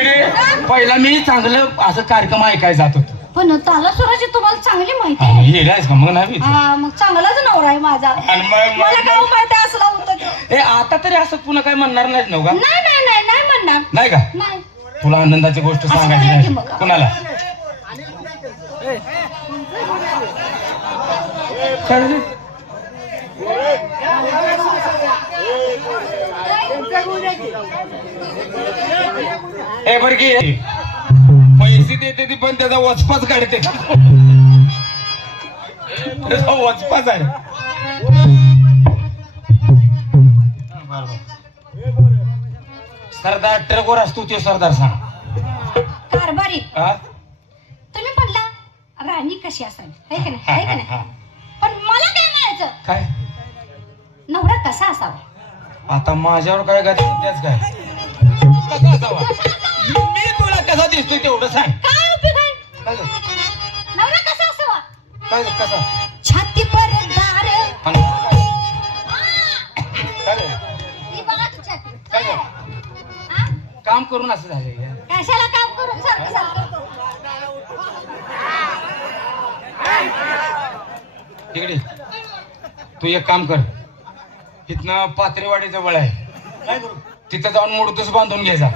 येडे पहिला मी चांगलं असं कार्यक्रम ऐकायला जात होतो पण ताला सुराची तुम्हाला चांगली माहिती आहे. येडायच का मग नाही हा मग चांगलाच नवरा आहे माझा. आणि मग मला काय माहिती आहे असला होता तो. ए आता तरी असं पुन्हा काय म्हणणार नाहीत नव का? नाही नाही नाही नाही म्हणणार नाही का? नाही. तुला आनंदाची गोष्ट असं सांगायची करा की नाही मग. कुणाला काय झालं? ए बर की पैसे देते ती पण त्याचा वचपाच काढते त्याचा वचपाच आहे. सरदार ट्रकवर असतो ते सरदार सांग कारभारी हा? तुम्ही म्हणला राणी कशी असावी है की नाही है की नाही पण मला काय म्हणायचं काय नवरा कसा असावा. आता माझ्यावर काय गाडी त्याच काय कसा असावा मी तुला कसा दिसतोय तेवढं सांग. काय उपयोग आहे काय झालं? नवरा कसा असावा. काय झालं? कसा छाती परदार आणि काय झालं? ही बघा ती छाती. काय झालं? हा? काम करून असं झालंय. कशाला काम करून सारखं सारखं तिकडे तू एक काम कर इथनं पात्रेवाडी जवळ आहे तिथं जाऊन मोडतूस बांधून घ्यायचा.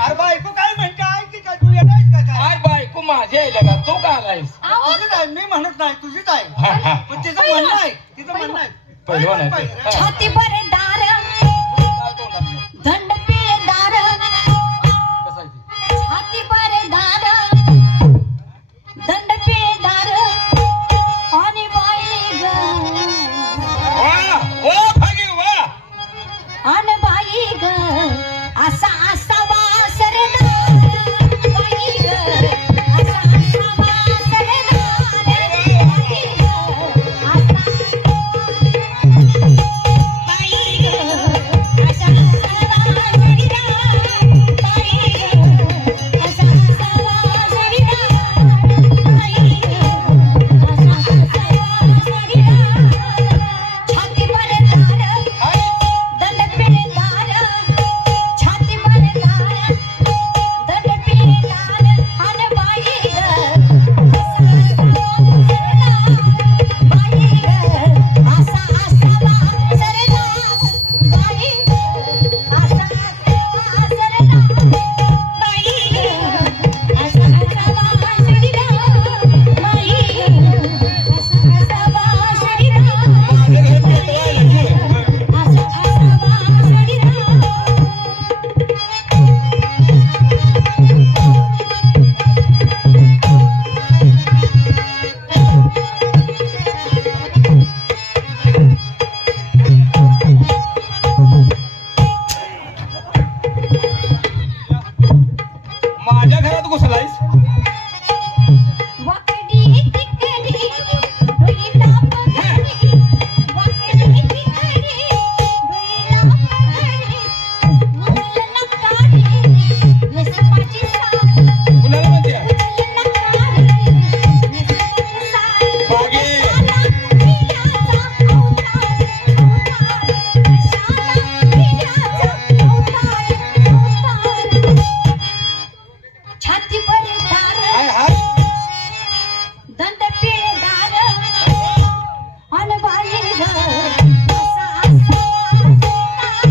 अरे बायको काय म्हणते ऐक काय तू येणारच का काय? काय बायको माझी आहे का तो का आलायस? तुझीच आहे मी म्हणत नाही तुझीच आहे हा, हा. पण तिचं म्हणणं आहे तिचं म्हणणं आहे पहिलवान आहे ते. हा. छाती परदार दंड पिळदार कसं आहे ते? छाती परदार दंड पिळदार आणि बाई ग वा, वा, भागी, वा. आणि बाई ग असा असावा सरदार बाई ग असा असावा सरदार बाई ग असा बाई ग असा असावा जोडीदार बाई ग असा असावा जोडीदार बाई ग असा असावा जोडीदार छाती परदार दंड पिळदार छाती परदार दंड पिळदार आणि बाई ग असा असावा सरदार बाई ग असा असावा सरदार बाई ग असा असावा सरदार बाई ग असा असावा जोडीदार बाई ग असा असावा जोडीदार माझ्या घरात पेटवायला लागली. असा असावा जोडीदार माझ्या घरात घुसलायस वाकडी तिकडी डोईला पगडी वाकडी तिकडी डोईला पगडी मुल नकाडी नेसपाची साडी कुणाला म्हणते मुल नकाडी नेसपाची साडी बागे पिल्याचा अवतार कशाला पिल्याचा अवतार छाती परदार हाय हाय दंड पिळदार अन बाई ग असा असावा सरदार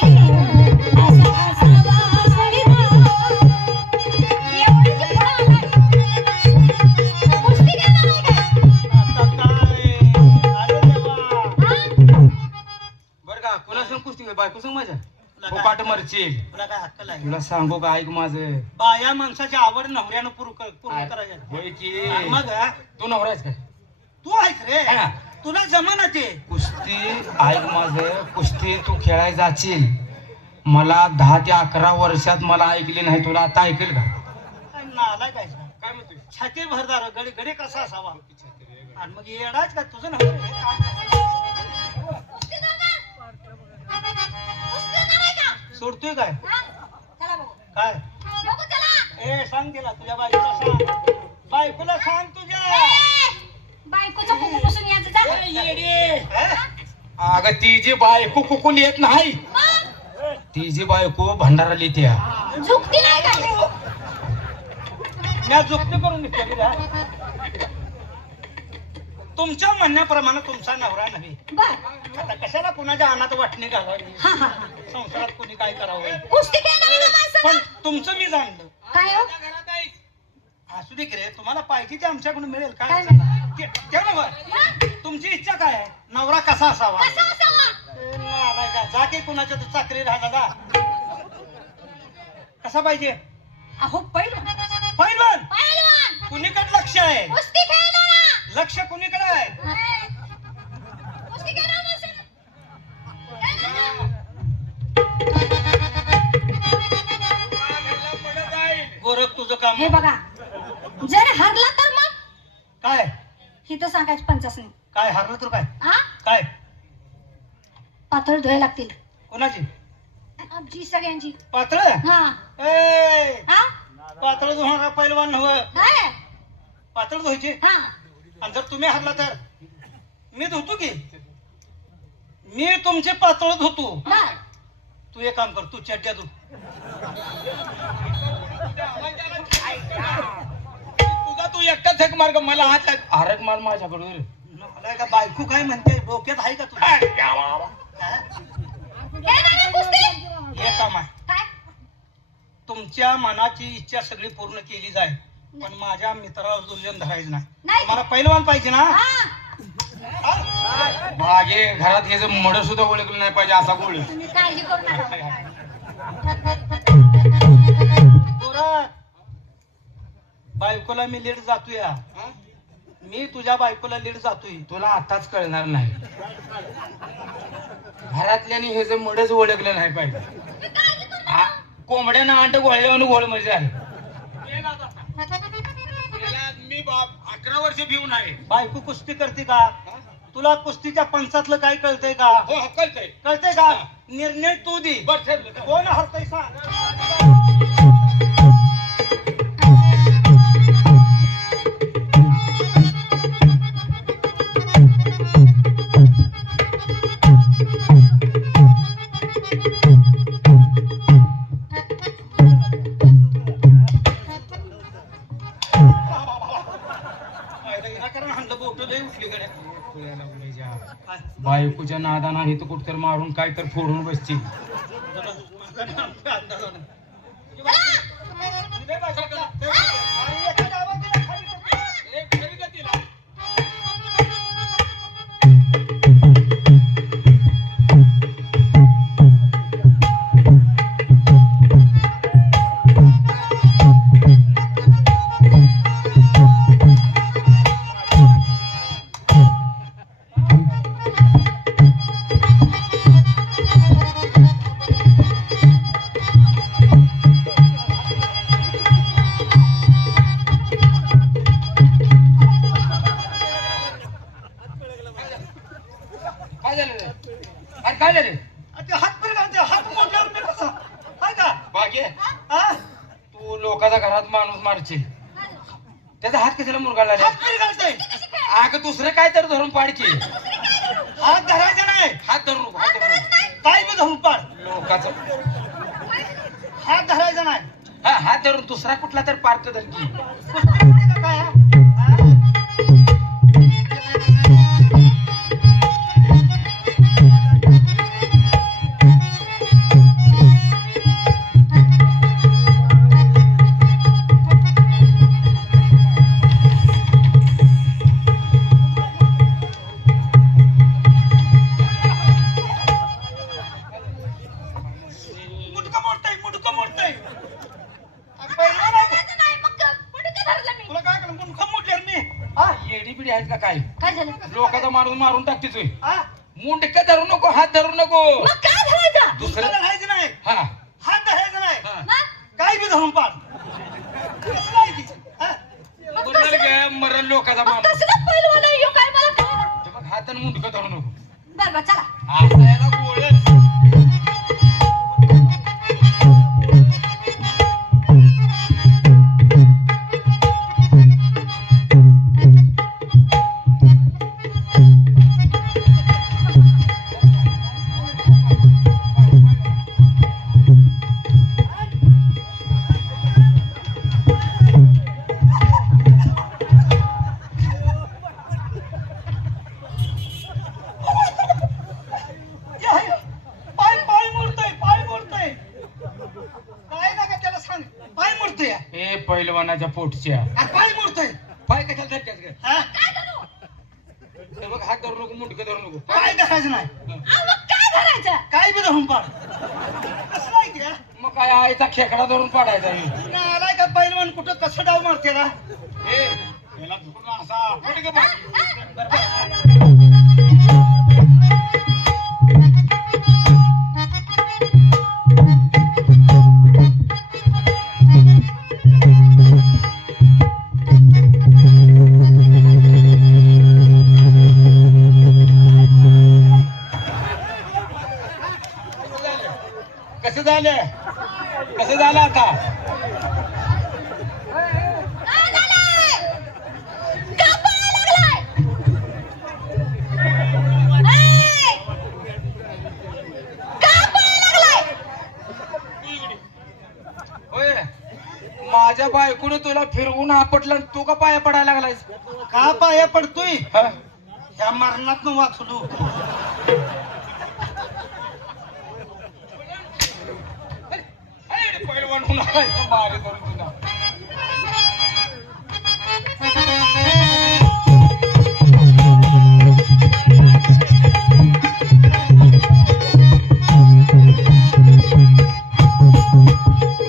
असा असावा आता काय अरे देवा बरं का कुणा सांग कुस्ती बायको सांग माझ्या फुकाट मरची तुला काय हक्क लागेल तुला सांगू का ऐक माझं बाया माणसाची आवड नवऱ्यानं पूर्ण करायची होय की आणि मग तू नवरायस काय तू आहेस रे हा. तुला जमाना ते कुस्ती ऐक माझं कुस्ती तू खेळायला जाशील मला 10 ते 11 वर्षात मला ऐकली नाही तुला आता ऐकेल का काय नालायक आहेस का? काय म्हणतोय छाती भरदार गडी गडी कसा असावा आणि मग येडाच का तुझं नव्हतं रे. होतोय काय हा? चला बघू काय बघू चला. ए सांग तिला तुझ्या बायकोला सांग बायकोला सांग तुझ्या बायकोच्या कुकूपासून यायचं जा. ए, येडे. हा? अगं ती जी बायको कुकून येत नाही, मग ती जी बायको भंडारा लिहित्या. झुकती नाही का? मी जुक्ती करून निघतो का? तुमच्या म्हणण्याप्रमाणे तुमचा नवरा नव्हे. बर आता कशाला कुणाच्या अनाथ वाटणी घालावी हा हा संसारात कोणी काय करावं कुस्ती खेळणार ना माणसं. पण तुमचं मी जाणलं काय हो? असू दे की रे तुम्हाला पाहिजे ते आमच्याकडून मिळेल काय काय मिळेल? ते ना बरं. तुमची इच्छा काय आहे नवरा कसा असावा कसा असावा? ए, नालाय का जा की कुणाच्या तर चाकरी राहा जा कसा पाहिजे अहो पैलवान पहिलवान पैलवान कुणीकडे लक्ष आहे कुस्ती खेळणारा. लक्ष कुणीकडे आहे कुस्ती खेळणारा माणसं. गोरख तुझं काम हे बघा जर हरला तर मग काय हिथं सांगायचं पंचास नाही. काय हरलं तर काय हा काय पातळ धुळे लागतील कोणाची आमची सगळ्यांची. पातळ हा ए हा पातळ धुणारा पैलवान नव्ह काय पातळ धुवायची हा आणि जर तुम्ही हरला तर मी धुतो की मी तुमचे पातळ धुतो बर तू एक काम कर तू चड्ड्या धु तुझा तू एकटाच एक मार्ग मला हात हरक मार माझ्याकडून. मला का बायको काय म्हणते डोक्यात आहे का तुझ्या खेळणारा कुस्ती. हे काम आहे काय तुमच्या मनाची इच्छा सगळी पूर्ण केली जाईल पण माझ्या मित्राला दुर्जन धरायचं नाही नाही. मला पैलवान पाहिजे ना हा हा? मागे घरात हे मड सुद्धा ओळखलं नाही पाहिजे असा गोळ. तुम्ही काळजी करू नका. पोरा, बायकोला मी लीड जातोय मी तुझ्या बायकोला लीड जातोय तुला आताच कळणार नाही. घरातल्यानी हे जे मडच ओळखलं नाही पाहिजे. कोंबड्यानं अंड गोळल्यावर गोळ म्हणजे झालं. मी 11 वर्ष भिवून आहे. बायको कुस्ती करते का तुला कुस्तीच्या पंचातलं काय कळतंय का हो कळतंय. कळतंय का निर्णय तू दे बरं ठरलं. कोण हरतय सांग विनाकारण हाणलं बोटं लय उठली गड्या. बायकोच्या नादाना हे तर कुठतर मारून काय तर फोडून बसतील. काय झालं रे? अरे काय झालं? ते हात पण घालते हात मोठ्यावर मी कसा हाय का बागे हा? तू लोकांच्या घरात माणूस मारशील त्याचा हात कशाला मुरगाळला रे? हात पण घालते अगं दुसरं काय तर धरून पाड की. हात धरायचा नाही हात धरू नको, हात धरू नको. काय बी धरून पाड लोकांचं हात धरायचा नाही हा हात धरून दुसरा कुठला तर पार्क धर की. कुस्ती करते का काय हा? मुडकं मोडतंय पहिलं नाही नाही मग कुठे धरलं मी? तुला काय करू मुंडकं मोडल्यावर मी हा? येडी पिढी आहेत का काय? काय झालं? लोकांचा मारून मारून टाकतेच होय. हा? मुंडक धरू नको, हात धरू नको. मग काय धरायचं? दुसरं मुंडकं धरायचं नाही हा हात धरायचा नाही हा. मग काय बी धरून पाड कसं नाही ती? हा? मरण गे, मरण लोकांचा मग मारून. कसलं पहिलवान आहे ह्यो काय मला कळेना. मग हात आणि मुंडक धरू नको. बरं बरं चला. असं याला गोळच. पहिलवानाच्या पोटच्या अरे पाय मोडतोय पाय कशाला धरत्यास ग? हा? काय धरू? हे बघ हात धरू नको मुंडकं धरू नको काय धरायचं नाही अहो, मग काय धरायचं? काय बी धरून पाड कसं नाही का मग काय आईचा खेकडा धरून पाडायचा मी. आलाय का पैलवान कुठं कसं डाव मारते का ए, याला धरून असा कुठे ग बाई? कसं झालं कसं झालं आता काय झालंय? का पळायला लागलाय? ए! का पळायला लागलाय? होय माझ्या बायकोने तुला फिरवून आपटलं आणि तू का पाया पडायला लागलायस का पाया पडतोय हा? ह्या मरणात वाचलो अरे, पहिलवान होऊन आलाय, मारे धरून तुला.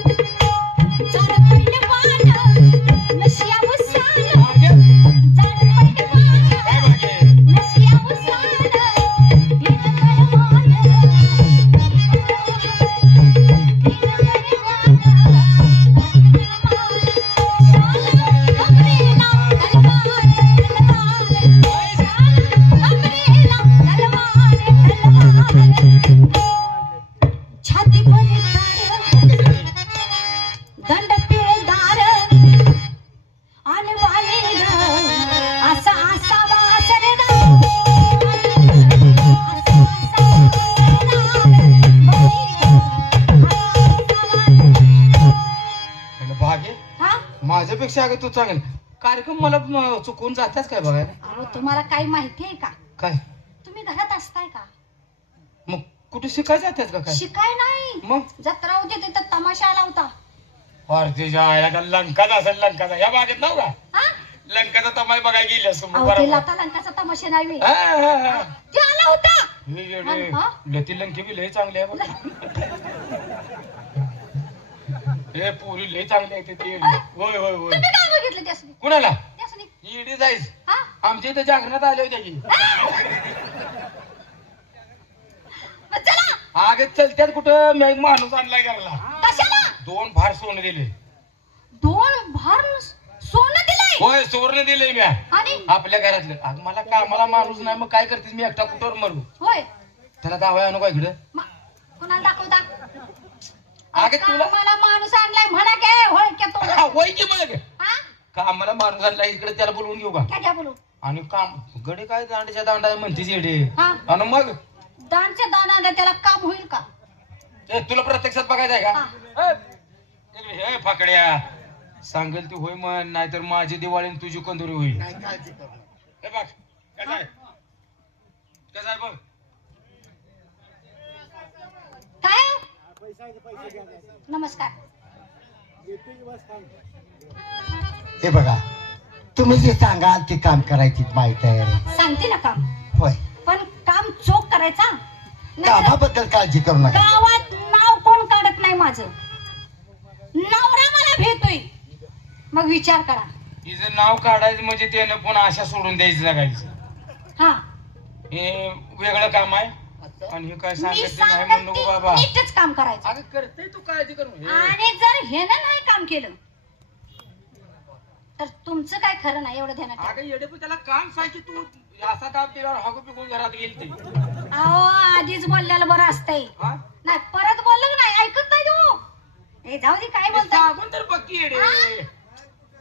झाड पडलं वानं, नशिया उसानं. मागे, झाड पडलं वानं, काय मागे? नशिया उसानं. हिनं कळवानं. छाती दंड पिळदार आणि वाईन असा असावा म्हणलं, भागे हा माझ्यापेक्षा अगं तू चांगल कार्यक्रम मला चुकवून जात्याच काय बघायला अहो तुम्हाला काही माहिती आहे का काय तुम्ही घरात असताय का मग कुठे शिकायला जात्याच का काय शिकाय नाही मग जत्रा होती तिथं तमाशा आला होता तुझ्या आईला लंकाचा असेल लंकाचा या बागेत नाव का हा लंकाचा तमाय बघायला गेली असतो मग अहो ते बरोबर. लता लंकाचा तमाशा नाही हा, हा, हा. ते आला होता हे येडे. हा? लती लंकी बी लय चांगली आहे बघ. हे पोरी लय चांगली आहे ते येडे. होय होय होय तुम्ही काय बघितलं त्यासनी कुणाला त्यासनी येडी जाईस हा आमच्या इथे जागरणात आले होते की मग चला आगे चलत्यात कुठं मी एक माणूस आणलाय घरला कशाला 2 भार सोनं दिले 2 भार सोनं दिलंय होय सुवर्ण दिलंय मी आणि आपल्या घरातलं अग मला कामाला माणूस नाही मग काय करतेस मी एकटा कुठवर मरू होय त्याला दावा आणू का इकडं कुणाला दाखवता अगं तुला मला माणूस आणलाय म्हणा काय होय क्या तो होय की मग हा कामाला माणूस आणलाय इकडे त्याला बोलवून घेऊ का क्या क्या बोलू आणि काम गडे काय दांड्याच्या दांडा म्हणतीस येडे हा आणि मग दानच्या दानाने त्याला काम होईल का ते तुला प्रत्यक्षात बघायचं आहे का हा. इकडे हे फाकड्या सांगेल ती होय म्हण नाहीतर माझी दिवाळी आणि तुझी कंदुरी होईल हे बघ कसं आहे कसं आहे बघ काय नमस्कार हे बघा तुम्ही जे सांगाल ते काम करायची माहिती आहे सांगते ना काम होय पण काम चोख करायचा नाहीतर कामाबद्दल काळजी करू नका गावात नाव कोण काढत नाही माझं नवरा मला भेटतोय मग विचार करा तिचं नाव काढायचं म्हणजे त्यानं पण आशा सोडून द्यायचं जगायचं हा हे वेगळं काम आहे आणि हे काय मी सांगायचं नाही म्हणू नको बाबा सांगते नीटच काम करायचं अगं करते तू काळजी करू हे. आणि जर हेनं नाही काम केलं तर तुमचं काय खरं नाही एवढं ध्यानात ठेवा. अगं येडे पण त्याला काम सांग की तू असा काम केल्यावर हागू पिकून घरात गेली ती अहो आधीच बोलल्याला बरं असतंय हा नाही परत बोललं की नाही ऐकत नाही तू ए जाऊ दे काय हे बोलताय सांगून तर बघ की येडे हा?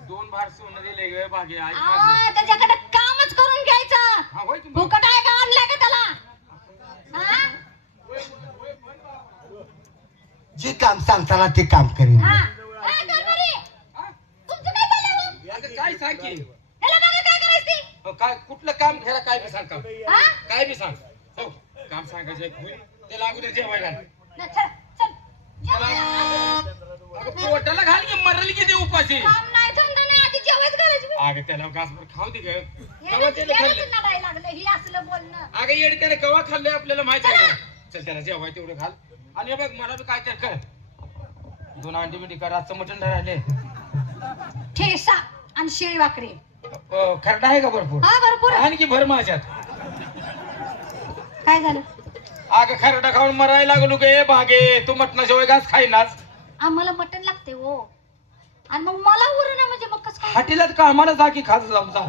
2 भार सोनं दिले ग भागे आई माझं अहो, त्याच्याकडे कामच करून घ्यायचं हा होय की मग? फुकट आहे का आणलंय का त्याला हा? जे काम सांगताना ते काम करीन हा? ए, कारभारी, हा? तुमचं काय चाललंय हो? अगं काय सांग की याला बघा काय करायचं ते? काय कुठलं काम घ्यायला काय बी सांग काम हा? काय बी सांग हो काम सांगायचं होईल त्याला अगोदर जेवायला नाही, चल, चल. जेवायला. अगं पोटाला घाल की मरल किती उपाशी. काम नाही धंदा नाही आधी जेवायच घालायची अगं त्याला घासभर खाऊ दे ग. कवा येणं- त्याला येणंच खाल्लं? नडायला लागलं ही असलं बोलणं. अगं येड त्याने कवा खाल्लंय आपल्याला माहिती आहे का? चल त्याला जेवाय तेवढं घाल. आणि हे बघ मला बी काय तर कर. 2 अंडी बिंडी कर. आजचं मटण राहिले. ठेसा आणि शिळी भाकरी. खरडा आहे का भरपूर? हा भरपूर. आणखी भर माझ्यात. काय झालं? अगं खरडा खाऊन मरायला लागलो गे भागे. तू मटणाशिवाय घास खाईनाच. आम्हाला मटण लागते हो. आणि मग मला उरण म्हणजे मग कसं काय? हाटीलाच कामाला जा की खास जाऊन जा.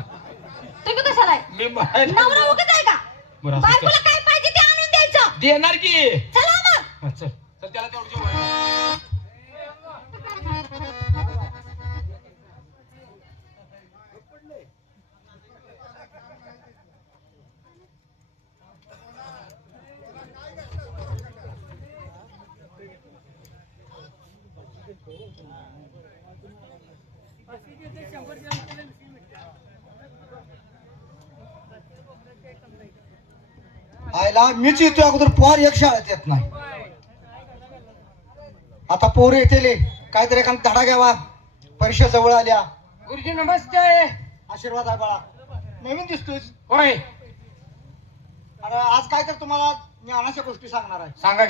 तुम्ही कशाला आहे? मी मरायला नवरा उगत आहे का? बरं, असं बायकोला काय पाहिजे ते आणून द्यायचं. देणार की. चला मग. हा, चल चल त्याला तेवढं जेवाय. आयला मीच येतोय अगोदर पोर एक शाळेत येत नाही. आता पोर येतेले काहीतरी एखादा धडा घ्यावा. परीक्षा जवळ आल्या. गुरुजी नमस्ते. आशीर्वाद आहे बाळा. नवीन दिसतोस. होय अरे आज काय तर तुम्हाला ज्ञानाच्या गोष्टी सांगणार आहे. सांगा.